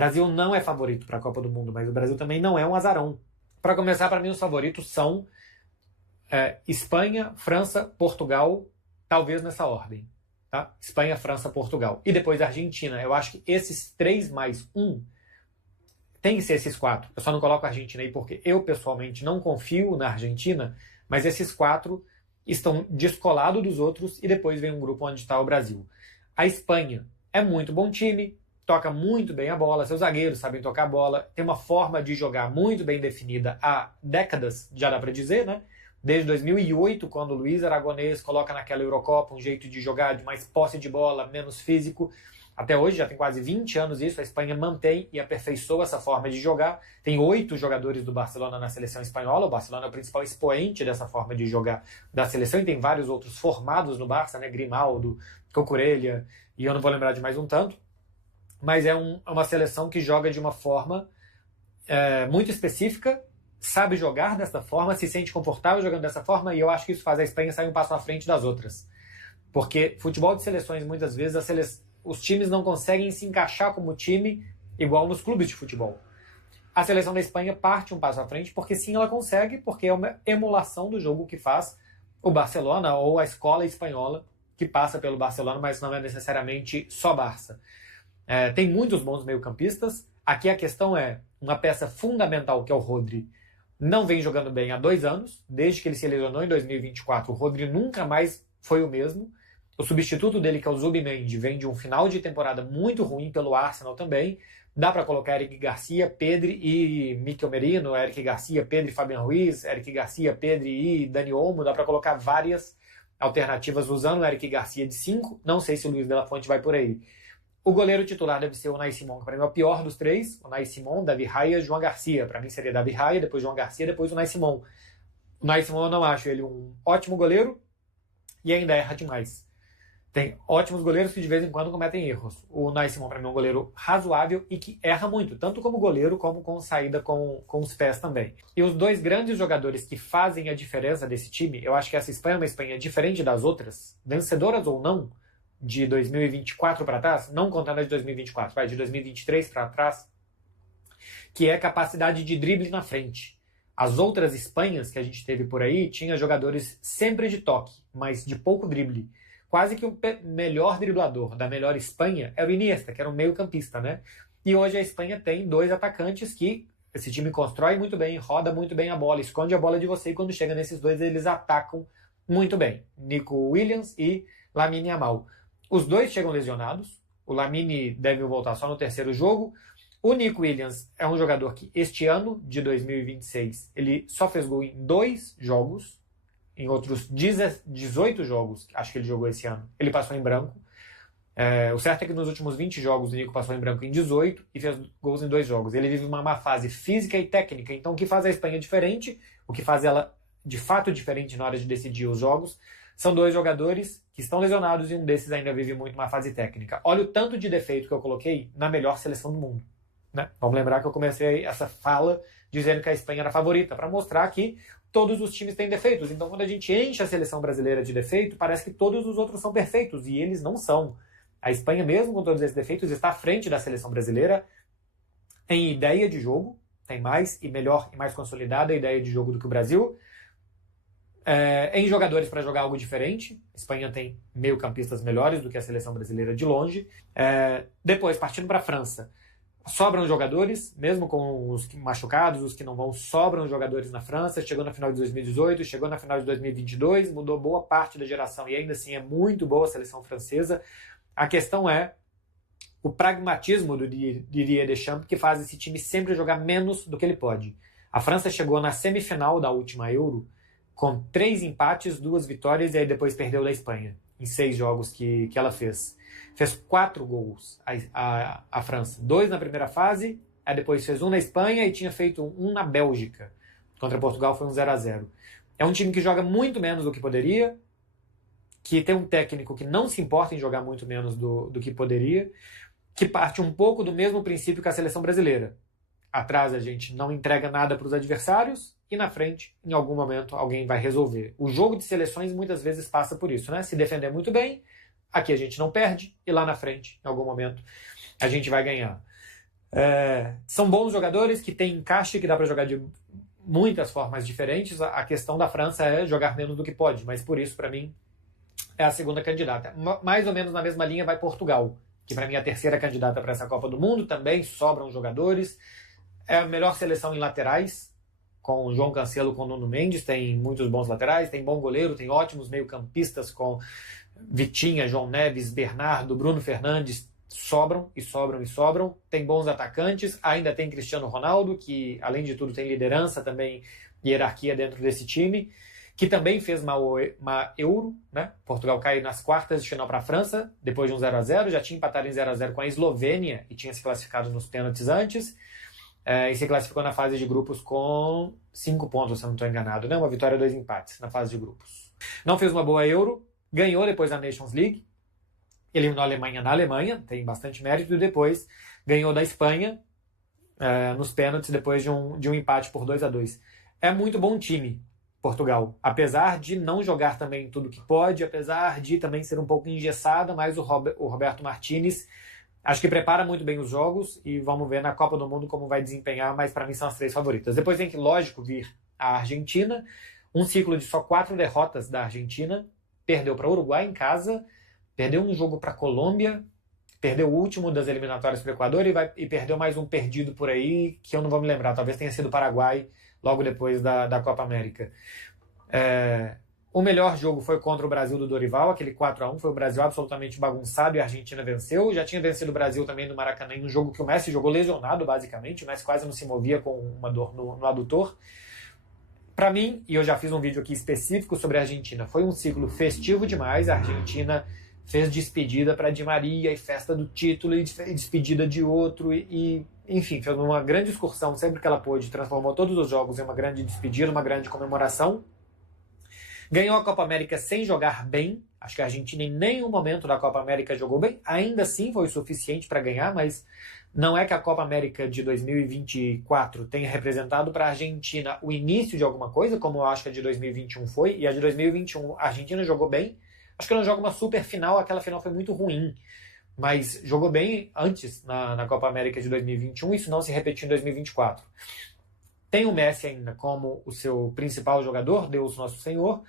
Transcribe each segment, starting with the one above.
Brasil não é favorito para a Copa do Mundo, mas o Brasil também não é um azarão. Para começar, para mim, os favoritos são Espanha, França, Portugal, talvez nessa ordem. Tá? Espanha, França, Portugal. E depois a Argentina. Eu acho que esses 3 mais 1 tem que ser esses 4. Eu só não coloco a Argentina aí porque eu, pessoalmente, não confio na Argentina, mas esses 4 estão descolados dos outros e depois vem um grupo onde está o Brasil. A Espanha é muito bom time, toca muito bem a bola, seus zagueiros sabem tocar a bola, tem uma forma de jogar muito bem definida há décadas, já dá para dizer, né? Desde 2008, quando o Luiz Aragonês coloca naquela Eurocopa um jeito de jogar de mais posse de bola, menos físico. Até hoje, já tem quase 20 anos isso, a Espanha mantém e aperfeiçoa essa forma de jogar. Tem 8 jogadores do Barcelona na seleção espanhola, o Barcelona é o principal expoente dessa forma de jogar da seleção, e tem vários outros formados no Barça, né? Grimaldo, Cucurella, e eu não vou lembrar de mais um tanto. Mas é uma seleção que joga de uma forma muito específica, sabe jogar dessa forma, se sente confortável jogando dessa forma, e eu acho que isso faz a Espanha sair um passo à frente das outras. Porque futebol de seleções, muitas vezes, os times não conseguem se encaixar como time igual nos clubes de futebol. A seleção da Espanha parte um passo à frente, porque sim, ela consegue, porque é uma emulação do jogo que faz o Barcelona ou a escola espanhola que passa pelo Barcelona, mas não é necessariamente só Barça. Tem muitos bons meio-campistas. Aqui a questão é uma peça fundamental, que é o Rodri, não vem jogando bem há 2 anos. Desde que ele se lesionou em 2024, o Rodri nunca mais foi o mesmo. O substituto dele, que é o Zubimendi, vem de um final de temporada muito ruim pelo Arsenal também. Dá para colocar Eric Garcia, Pedri e Mikel Merino, Eric Garcia, Pedri e Fabian Ruiz, Eric Garcia, Pedri e Dani Olmo. Dá para colocar várias alternativas usando o Eric Garcia de 5. Não sei se o Luiz de la Fuente vai por aí. O goleiro titular deve ser o Unai Simon, que para mim é o pior dos 3. Unai Simon, Davi Raya, João Garcia. Para mim seria Davi Raya, depois João Garcia, depois o Unai Simon. O Unai Simon eu não acho ele um ótimo goleiro e ainda erra demais. Tem ótimos goleiros que de vez em quando cometem erros. O Unai Simon, para mim, é um goleiro razoável e que erra muito, tanto como goleiro como com saída com os pés também. E os 2 grandes jogadores que fazem a diferença desse time, eu acho que essa Espanha é uma Espanha diferente das outras, vencedoras ou não, de 2024 para trás, não contando a de 2024, vai de 2023 para trás, que é a capacidade de drible na frente. As outras Espanhas que a gente teve por aí tinha jogadores sempre de toque, mas de pouco drible. Quase que o melhor driblador da melhor Espanha era o Iniesta, que era um meio-campista, né? E hoje a Espanha tem 2 atacantes que esse time constrói muito bem, roda muito bem a bola, esconde a bola de você, e quando chega nesses 2 eles atacam muito bem. Nico Williams e Lamine Yamal. Os 2 chegam lesionados. O Lamine deve voltar só no 3º jogo. O Nico Williams é um jogador que este ano, de 2026, ele só fez gol em 2 jogos. Em outros 18 jogos, acho que ele jogou esse ano, ele passou em branco. O certo é que nos últimos 20 jogos o Nico passou em branco em 18 e fez gols em 2 jogos. Ele vive uma má fase física e técnica. Então o que faz a Espanha diferente, o que faz ela de fato diferente na hora de decidir os jogos, são 2 jogadores que estão lesionados e um desses ainda vive muito uma fase técnica. Olha o tanto de defeito que eu coloquei na melhor seleção do mundo. Né? Vamos lembrar que eu comecei essa fala dizendo que a Espanha era a favorita, para mostrar que todos os times têm defeitos. Então quando a gente enche a seleção brasileira de defeito, parece que todos os outros são perfeitos, e eles não são. A Espanha, mesmo com todos esses defeitos, está à frente da seleção brasileira em ideia de jogo, tem mais e melhor e mais consolidada a ideia de jogo do que o Brasil. Em jogadores para jogar algo diferente. A Espanha tem meio-campistas melhores do que a seleção brasileira de longe. Depois, partindo para a França, sobram jogadores, mesmo com os machucados, os que não vão, sobram jogadores na França. Chegou na final de 2018, chegou na final de 2022, mudou boa parte da geração e ainda assim é muito boa a seleção francesa. A questão é o pragmatismo do Didier Deschamps, que faz esse time sempre jogar menos do que ele pode. A França chegou na semifinal da última Euro com 3 empates, 2 vitórias, e aí depois perdeu da Espanha, em 6 jogos que ela fez. Fez 4 gols a França. 2 na primeira fase, aí depois fez 1 na Espanha e tinha feito 1 na Bélgica. Contra Portugal foi um 0-0. É um time que joga muito menos do que poderia, que tem um técnico que não se importa em jogar muito menos do que poderia, que parte um pouco do mesmo princípio que a seleção brasileira. Atrás a gente não entrega nada para os adversários e na frente, em algum momento, alguém vai resolver. O jogo de seleções muitas vezes passa por isso, né? Se defender muito bem, aqui a gente não perde e lá na frente, em algum momento, a gente vai ganhar. São bons jogadores que têm encaixe, que dá para jogar de muitas formas diferentes. A questão da França é jogar menos do que pode, mas por isso, para mim, é a segunda candidata. Mais ou menos na mesma linha vai Portugal, que para mim é a terceira candidata para essa Copa do Mundo. Também sobram jogadores. É a melhor seleção em laterais, com o João Cancelo, com o Nuno Mendes. Tem muitos bons laterais, tem bom goleiro, tem ótimos meio-campistas com Vitinha, João Neves, Bernardo, Bruno Fernandes. Sobram e sobram e sobram. Tem bons atacantes. Ainda tem Cristiano Ronaldo, que além de tudo tem liderança também, hierarquia dentro desse time, que também fez uma Euro, né? Portugal caiu nas quartas de final para a França, depois de um 0-0, já tinha empatado em 0-0 com a Eslovênia e tinha se classificado nos pênaltis antes, e se classificou na fase de grupos com 5 pontos, se eu não estou enganado, né? Uma vitória e 2 empates na fase de grupos. Não fez uma boa Euro, ganhou depois da Nations League, eliminou a Alemanha na Alemanha, tem bastante mérito, e depois ganhou da Espanha nos pênaltis depois de um empate por 2-2. É muito bom time, Portugal, apesar de não jogar também tudo que pode, apesar de também ser um pouco engessada, mas o Roberto Martínez acho que prepara muito bem os jogos e vamos ver na Copa do Mundo como vai desempenhar, mas para mim são as 3 favoritas. Depois tem que, lógico, vir a Argentina, um ciclo de só 4 derrotas da Argentina, perdeu para o Uruguai em casa, perdeu um jogo para a Colômbia, perdeu o último das eliminatórias para o Equador e perdeu mais um perdido por aí, que eu não vou me lembrar, talvez tenha sido o Paraguai, logo depois da Copa América. O melhor jogo foi contra o Brasil do Dorival, aquele 4-1, foi o Brasil absolutamente bagunçado e a Argentina venceu. Já tinha vencido o Brasil também no Maracanã, em um jogo que o Messi jogou lesionado, basicamente. O Messi quase não se movia com uma dor no adutor. Para mim, e eu já fiz um vídeo aqui específico sobre a Argentina, foi um ciclo festivo demais. A Argentina fez despedida para Di Maria e festa do título e despedida de outro enfim, fez uma grande excursão sempre que ela pôde, transformou todos os jogos em uma grande despedida, uma grande comemoração. Ganhou a Copa América sem jogar bem. Acho que a Argentina em nenhum momento da Copa América jogou bem. Ainda assim foi o suficiente para ganhar, mas não é que a Copa América de 2024 tenha representado para a Argentina o início de alguma coisa, como eu acho que a de 2021 foi. E a de 2021 a Argentina jogou bem. Acho que ela joga uma super final, aquela final foi muito ruim. Mas jogou bem antes na Copa América de 2021, isso não se repetiu em 2024. Tem o Messi ainda como o seu principal jogador, Deus Nosso Senhor,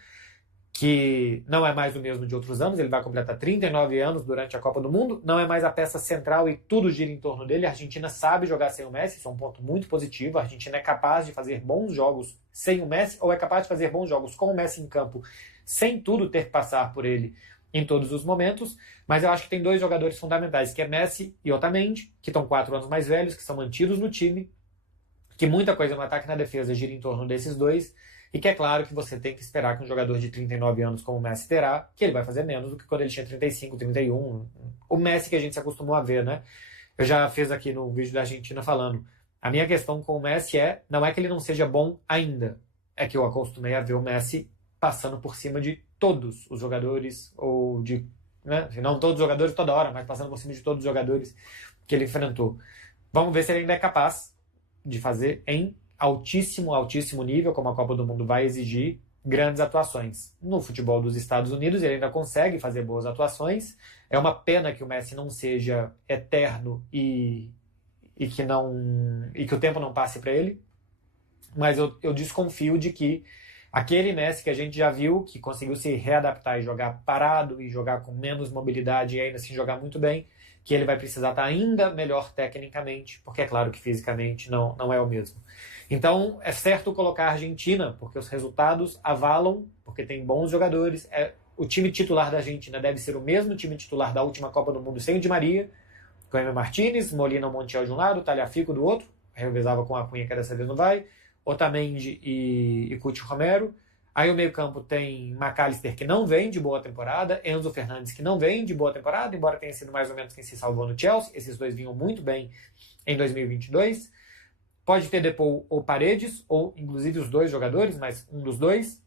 que não é mais o mesmo de outros anos, ele vai completar 39 anos durante a Copa do Mundo, não é mais a peça central e tudo gira em torno dele. A Argentina sabe jogar sem o Messi, isso é um ponto muito positivo. A Argentina é capaz de fazer bons jogos sem o Messi, ou é capaz de fazer bons jogos com o Messi em campo, sem tudo ter que passar por ele em todos os momentos. Mas eu acho que tem 2 jogadores fundamentais, que é Messi e Otamendi, que estão 4 anos mais velhos, que são mantidos no time, que muita coisa no ataque e na defesa gira em torno desses 2, e que é claro que você tem que esperar que um jogador de 39 anos como o Messi terá, que ele vai fazer menos do que quando ele tinha 35, 31. O Messi que a gente se acostumou a ver, né? Eu já fiz aqui no vídeo da Argentina falando, a minha questão com o Messi não é que ele não seja bom ainda, é que eu acostumei a ver o Messi passando por cima de todos os jogadores, ou de, né? Não todos os jogadores toda hora, mas passando por cima de todos os jogadores que ele enfrentou. Vamos ver se ele ainda é capaz de fazer em altíssimo, altíssimo nível, como a Copa do Mundo vai exigir, grandes atuações. No futebol dos Estados Unidos, ele ainda consegue fazer boas atuações. É uma pena que o Messi não seja eterno e que o tempo não passe para ele. Mas eu desconfio de que aquele Messi que a gente já viu, que conseguiu se readaptar e jogar parado e jogar com menos mobilidade e ainda assim jogar muito bem, que ele vai precisar estar ainda melhor tecnicamente, porque é claro que fisicamente não é o mesmo. Então é certo colocar a Argentina, porque os resultados avalam, porque tem bons jogadores. O time titular da Argentina deve ser o mesmo time titular da última Copa do Mundo sem o Di Maria, com Emma Martínez, Molina Montiel de um lado, Tagliafico do outro, revezava com a Cunha que dessa vez não vai, Otamendi e Cuti Romero. Aí o meio-campo tem McAllister, que não vem de boa temporada, Enzo Fernandes, que não vem de boa temporada, embora tenha sido mais ou menos quem se salvou no Chelsea. Esses 2 vinham muito bem em 2022. Pode ter Depou ou Paredes, ou inclusive os 2 jogadores, mas um dos 2.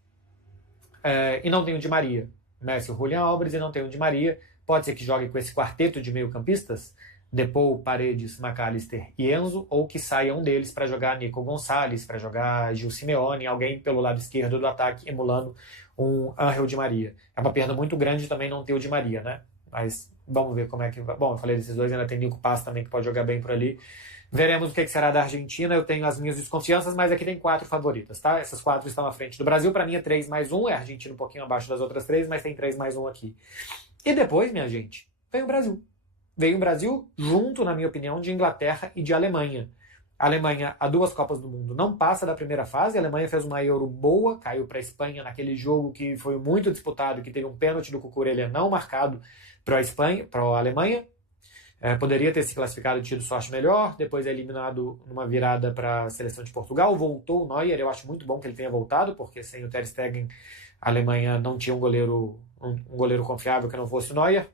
E não tem o Di Maria. Messi, o Julián Álvares, e não tem o Di Maria. Pode ser que jogue com esse quarteto de meio-campistas, Depou, Paredes, McAllister e Enzo, ou que saia um deles para jogar Nico Gonçalves, para jogar Gil Simeone, alguém pelo lado esquerdo do ataque, emulando um Ángel Di Maria. É uma perda muito grande também não ter o Di Maria, né? Mas vamos ver como é que vai. Bom, eu falei desses 2, ainda tem Nico Paz também, que pode jogar bem por ali. Veremos o que será da Argentina. Eu tenho as minhas desconfianças, mas aqui tem 4 favoritas, tá? Essas 4 estão à frente do Brasil. Para mim é 3+1. É a Argentina um pouquinho abaixo das outras 3, mas tem 3+1 aqui. E depois, minha gente, vem o Brasil. Veio o Brasil junto, na minha opinião, de Inglaterra e de Alemanha. A Alemanha, há 2 Copas do Mundo, não passa da primeira fase. A Alemanha fez uma Euro boa, caiu para a Espanha naquele jogo que foi muito disputado, que teve um pênalti do Cucurella não marcado para a Alemanha. Poderia ter se classificado e tido sorte melhor. Depois é eliminado numa virada para a seleção de Portugal. Voltou o Neuer. Eu acho muito bom que ele tenha voltado, porque sem o Ter Stegen a Alemanha não tinha um goleiro confiável que não fosse o Neuer.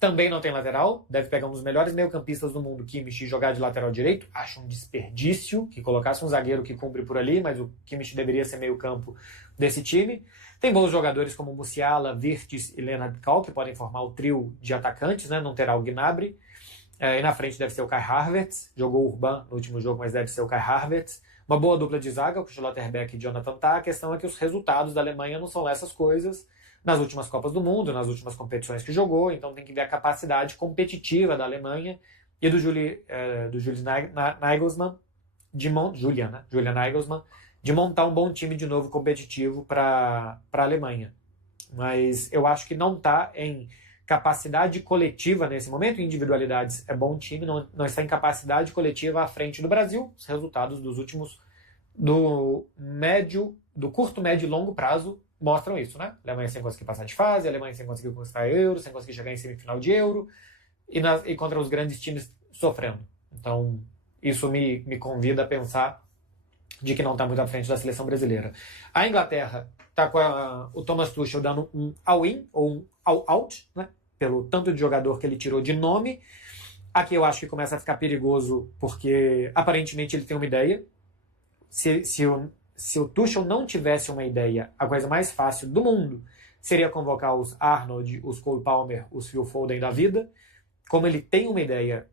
Também não tem lateral, deve pegar um dos melhores meio-campistas do mundo, Kimmich, e jogar de lateral direito. Acho um desperdício que colocasse um zagueiro que cumpre por ali, mas o Kimmich deveria ser meio-campo desse time. Tem bons jogadores como Musiala, Wirtz e Leonard Kohl, que podem formar o trio de atacantes, né? Não terá o Gnabry. E na frente deve ser o Kai Havertz, jogou o Urban no último jogo, mas deve ser o Kai Havertz. Uma boa dupla de zaga, o Schlotterbeck e Jonathan Tah. A questão é que os resultados da Alemanha não são essas coisas nas últimas Copas do Mundo, nas últimas competições que jogou, então tem que ver a capacidade competitiva da Alemanha e do Julian Nagelsmann, Julian Nagelsmann, de montar um bom time de novo competitivo para a Alemanha. Mas eu acho que não está em capacidade coletiva nesse momento. Individualidades é bom time, não está em capacidade coletiva à frente do Brasil. Os resultados dos últimos, do curto, médio e longo prazo mostram isso, né? A Alemanha sem conseguir passar de fase, a Alemanha sem conseguir conquistar Euro, sem conseguir chegar em semifinal de Euro, e contra os grandes times sofrendo. Então, isso me convida a pensar de que não está muito à frente da seleção brasileira. A Inglaterra está com o Thomas Tuchel dando um all-in, ou um all-out, né? Pelo tanto de jogador que ele tirou de nome. Aqui eu acho que começa a ficar perigoso, porque aparentemente ele tem uma ideia. Se o Tuchel não tivesse uma ideia, a coisa mais fácil do mundo seria convocar os Arnold, os Cole Palmer, os Phil Foden da vida. Como ele tem uma ideia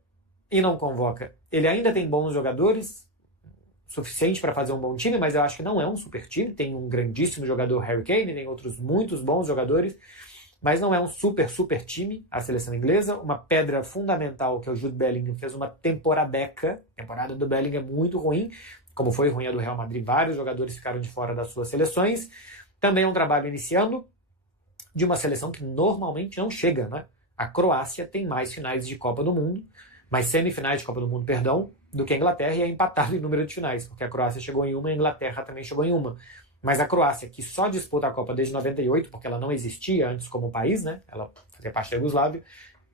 e não convoca, ele ainda tem bons jogadores, suficiente para fazer um bom time, mas eu acho que não é um super time. Tem um grandíssimo jogador, Harry Kane, tem outros muitos bons jogadores, mas não é um super time a seleção inglesa. Uma pedra fundamental, que é o Jude Bellingham, fez uma temporadeca. A temporada do Bellingham é muito ruim, como foi ruim a do Real Madrid. Vários jogadores ficaram de fora das suas seleções. Também é um trabalho iniciando de uma seleção que normalmente não chega, né? A Croácia tem mais finais de Copa do Mundo, mais semifinais de Copa do Mundo, perdão, do que a Inglaterra, e é empatado em número de finais, porque a Croácia chegou em uma e a Inglaterra também chegou em uma. Mas a Croácia, que só disputa a Copa desde 98, porque ela não existia antes como país, né? Ela fazia parte da Iugoslávia,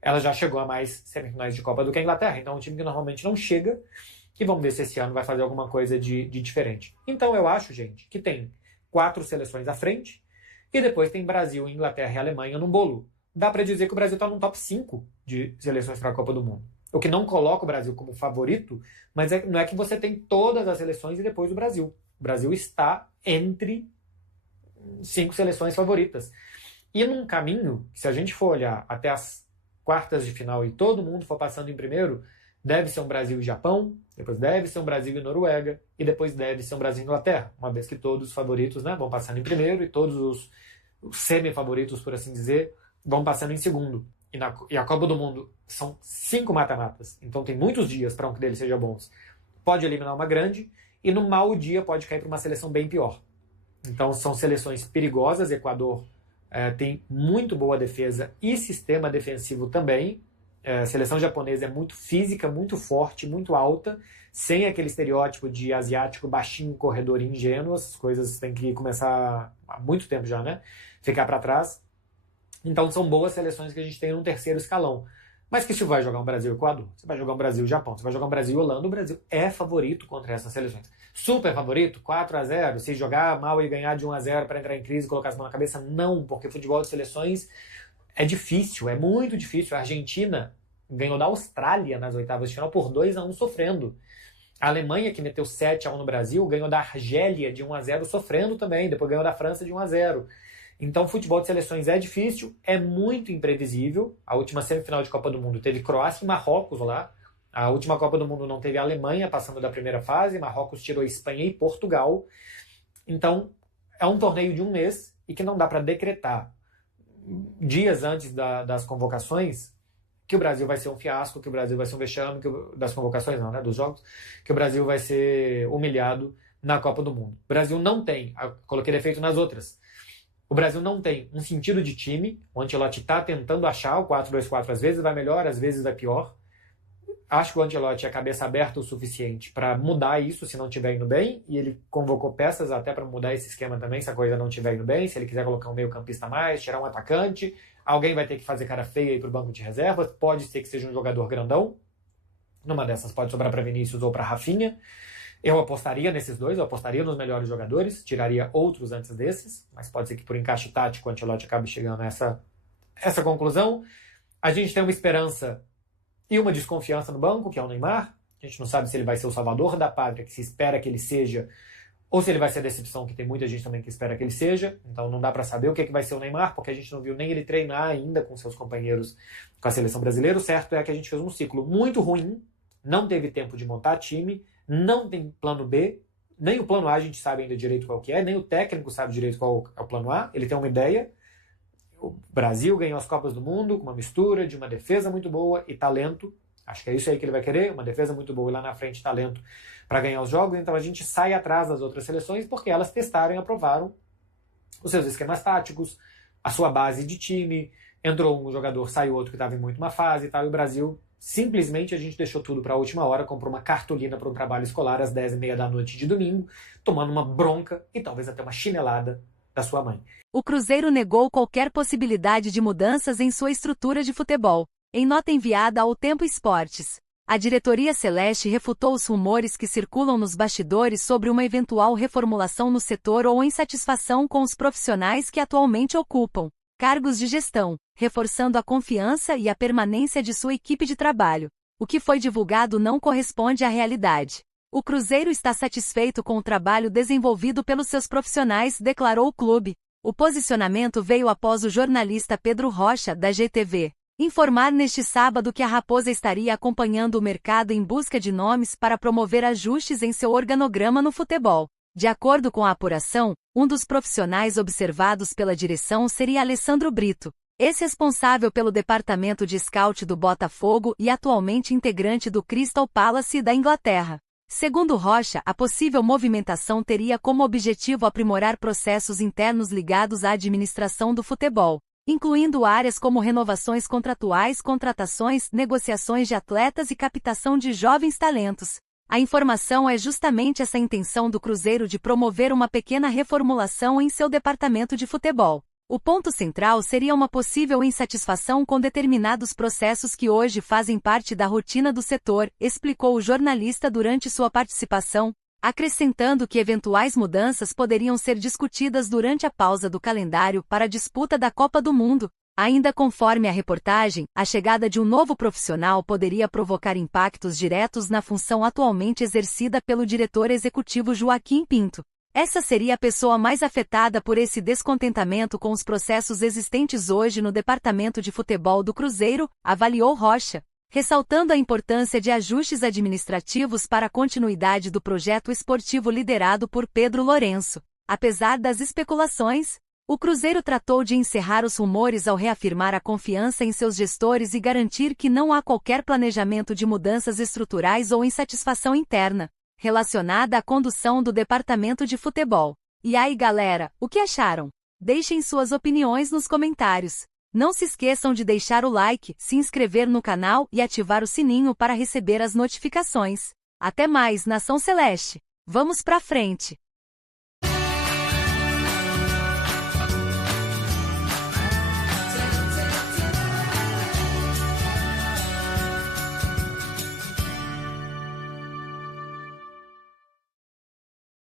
ela já chegou a mais semifinais de Copa do que a Inglaterra. Então é um time que normalmente não chega, e vamos ver se esse ano vai fazer alguma coisa de diferente. Então eu acho, gente, que tem 4 seleções à frente, e depois tem Brasil, Inglaterra e Alemanha num bolo. Dá para dizer que o Brasil está no top 5 de seleções para a Copa do Mundo. O que não coloca o Brasil como favorito, mas não é que você tem todas as seleções e depois o Brasil. O Brasil está entre 5 seleções favoritas. E num caminho, se a gente for olhar até as quartas de final e todo mundo for passando em primeiro, deve ser um Brasil e Japão, depois deve ser um Brasil e Noruega, e depois deve ser um Brasil e Inglaterra, uma vez que todos os favoritos, né, vão passando em primeiro e todos os semi-favoritos, por assim dizer, vão passando em segundo. E a Copa do Mundo são 5 mata-matas, então tem muitos dias para um deles seja bons. Pode eliminar uma grande, e no mau dia pode cair para uma seleção bem pior. Então são seleções perigosas. Equador tem muito boa defesa e sistema defensivo também. A seleção japonesa é muito física, muito forte, muito alta, sem aquele estereótipo de asiático baixinho, corredor ingênuo. As coisas têm que começar há muito tempo já, né? Ficar para trás. Então são boas seleções que a gente tem no terceiro escalão. Mas que se vai jogar um Brasil e Equador, você vai jogar um Brasil e Japão, você vai jogar um Brasil e Holanda, o Brasil é favorito contra essas seleções. Super favorito, 4-0, se jogar mal e ganhar de 1-0 para entrar em crise e colocar as mãos na cabeça, não, porque futebol de seleções é difícil, é muito difícil. A Argentina ganhou da Austrália nas oitavas de final por 2-1 sofrendo. A Alemanha, que meteu 7-1 no Brasil, ganhou da Argélia de 1-0 sofrendo também, depois ganhou da França de 1-0. Então, futebol de seleções é difícil, é muito imprevisível. A última semifinal de Copa do Mundo teve Croácia e Marrocos lá. A última Copa do Mundo não teve a Alemanha passando da primeira fase, Marrocos tirou Espanha e Portugal. Então, é um torneio de um mês e que não dá para decretar dias antes das convocações que o Brasil vai ser um fiasco, que o Brasil vai ser um vexame, das convocações não, né, dos jogos, que o Brasil vai ser humilhado na Copa do Mundo. O Brasil não tem, coloquei defeito nas outras, o Brasil não tem um sentido de time, o Ancelotti está tentando achar o 4-2-4, às vezes vai melhor, às vezes vai pior. Acho que o Ancelotti é cabeça aberta o suficiente para mudar isso se não estiver indo bem, e ele convocou peças até para mudar esse esquema também, se a coisa não estiver indo bem, se ele quiser colocar um meio campista a mais, tirar um atacante, alguém vai ter que fazer cara feia aí pro banco de reservas, pode ser que seja um jogador grandão, numa dessas pode sobrar para Vinícius ou para Rafinha. Eu apostaria nesses dois, eu apostaria nos melhores jogadores, tiraria outros antes desses, mas pode ser que por encaixe tático o Ancelotti acabe chegando a essa conclusão. A gente tem uma esperança e uma desconfiança no banco, que é o Neymar. A gente não sabe se ele vai ser o salvador da pátria, que se espera que ele seja, ou se ele vai ser a decepção, que tem muita gente também que espera que ele seja. Então não dá para saber o que vai ser o Neymar, porque a gente não viu nem ele treinar ainda com seus companheiros com a seleção brasileira. O certo é que a gente fez um ciclo muito ruim, não teve tempo de montar time, não tem plano B, nem o plano A a gente sabe ainda direito qual que é, nem o técnico sabe direito qual é o plano A, ele tem uma ideia. O Brasil ganhou as Copas do Mundo com uma mistura de uma defesa muito boa e talento. Acho que é isso aí que ele vai querer, uma defesa muito boa e lá na frente talento para ganhar os jogos. Então a gente sai atrás das outras seleções porque elas testaram e aprovaram os seus esquemas táticos, a sua base de time. Entrou um jogador, saiu outro que estava em muito má fase e tal. E o Brasil, simplesmente, a gente deixou tudo para a última hora, comprou uma cartolina para um trabalho escolar às 10h30 da noite de domingo, tomando uma bronca e talvez até uma chinelada da sua mãe. O Cruzeiro negou qualquer possibilidade de mudanças em sua estrutura de futebol. Em nota enviada ao Tempo Esportes, a diretoria celeste refutou os rumores que circulam nos bastidores sobre uma eventual reformulação no setor ou insatisfação com os profissionais que atualmente ocupam cargos de gestão, reforçando a confiança e a permanência de sua equipe de trabalho. O que foi divulgado não corresponde à realidade. O Cruzeiro está satisfeito com o trabalho desenvolvido pelos seus profissionais, declarou o clube. O posicionamento veio após o jornalista Pedro Rocha, da GTV, informar neste sábado que a Raposa estaria acompanhando o mercado em busca de nomes para promover ajustes em seu organograma no futebol. De acordo com a apuração, um dos profissionais observados pela direção seria Alessandro Brito, ex-responsável pelo departamento de scout do Botafogo e atualmente integrante do Crystal Palace da Inglaterra. Segundo Rocha, a possível movimentação teria como objetivo aprimorar processos internos ligados à administração do futebol, incluindo áreas como renovações contratuais, contratações, negociações de atletas e captação de jovens talentos. A informação é justamente essa intenção do Cruzeiro de promover uma pequena reformulação em seu departamento de futebol. O ponto central seria uma possível insatisfação com determinados processos que hoje fazem parte da rotina do setor, explicou o jornalista durante sua participação, acrescentando que eventuais mudanças poderiam ser discutidas durante a pausa do calendário para a disputa da Copa do Mundo. Ainda conforme a reportagem, a chegada de um novo profissional poderia provocar impactos diretos na função atualmente exercida pelo diretor executivo Joaquim Pinto. Essa seria a pessoa mais afetada por esse descontentamento com os processos existentes hoje no departamento de futebol do Cruzeiro, avaliou Rocha, ressaltando a importância de ajustes administrativos para a continuidade do projeto esportivo liderado por Pedro Lourenço. Apesar das especulações, o Cruzeiro tratou de encerrar os rumores ao reafirmar a confiança em seus gestores e garantir que não há qualquer planejamento de mudanças estruturais ou insatisfação interna relacionada à condução do departamento de futebol. E aí, galera, o que acharam? Deixem suas opiniões nos comentários. Não se esqueçam de deixar o like, se inscrever no canal e ativar o sininho para receber as notificações. Até mais, Nação Celeste! Vamos pra frente!